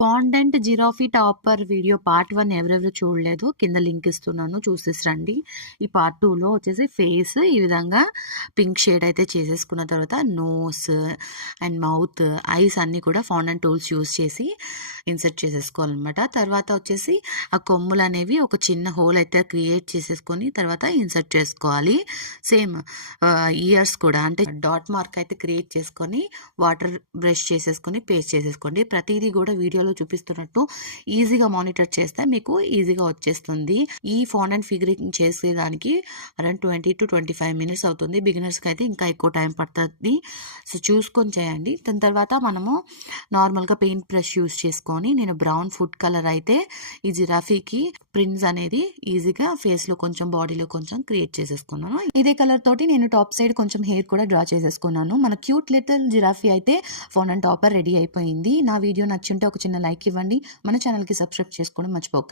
Fondant giraffe topper video part 1 ఎవరెవరు చూడలేదు కింద లింక్ ఇస్తున్నాను చూసేసి రండి. ఈ పార్ట్ 2లో వచ్చేసి ఫేస్ ఈ విధంగా పింక్ షేడ్ అయితే చేసేసుకున్న తర్వాత నోస్ అండ్ మౌత్, ఐస్ అన్నీ కూడా ఫాండెంట్ టూల్స్ యూస్ చేసి ఇన్సర్ట్ చేసేసుకోవాలన్నమాట. తర్వాత వచ్చేసి ఆ కొమ్ములు అనేవి ఒక చిన్న హోల్ అయితే క్రియేట్ చేసేసుకొని తర్వాత ఇన్సర్ట్ చేసుకోవాలి. సేమ్ ఇయర్స్ కూడా అంటే డాట్ మార్క్ అయితే క్రియేట్ చేసుకొని వాటర్ బ్రష్ చేసేసుకొని పేస్ట్ చేసేసుకోండి. ప్రతిదీ కూడా వీడియోలో చూపిస్తున్నట్టు ఈజీగా మానిటర్ చేస్తే మీకు ఈజీగా వచ్చేస్తుంది. ఈ ఫాండెంట్ ఫిగరింగ్ చేసేదానికి అరౌండ్ 20 to 25 minutes అవుతుంది. బిగినర్స్కి అయితే ఇంకా ఎక్కువ టైం పడుతుంది. సో చూసుకొని చేయండి. దాని తర్వాత మనము నార్మల్గా పెయింట్ బ్రష్ యూస్ చేసుకొని నేను బ్రౌన్ ఫుడ్ కలర్ అయితే ఈ జిరాఫీకి ప్రింట్స్ అనేది ఈజీగా ఫేస్లో కొంచెం బాడీలో కొంచెం క్రియేట్ చేసేసుకున్నాను. ఇదే కలర్ తోటి నేను టాప్ సైడ్ కొంచెం హెయిర్ కూడా డ్రా చేసేసుకున్నాను. మన క్యూట్ లిటిల్ జిరాఫీ అయితే ఫాండెంట్ టాపర్ రెడీ అయిపోయింది. నా వీడియో నచ్చుంటే ఒక చిన్న లైక్ ఇవ్వండి. మన ఛానల్కి సబ్స్క్రైబ్ చేసుకోవడం మర్చిపోకండి.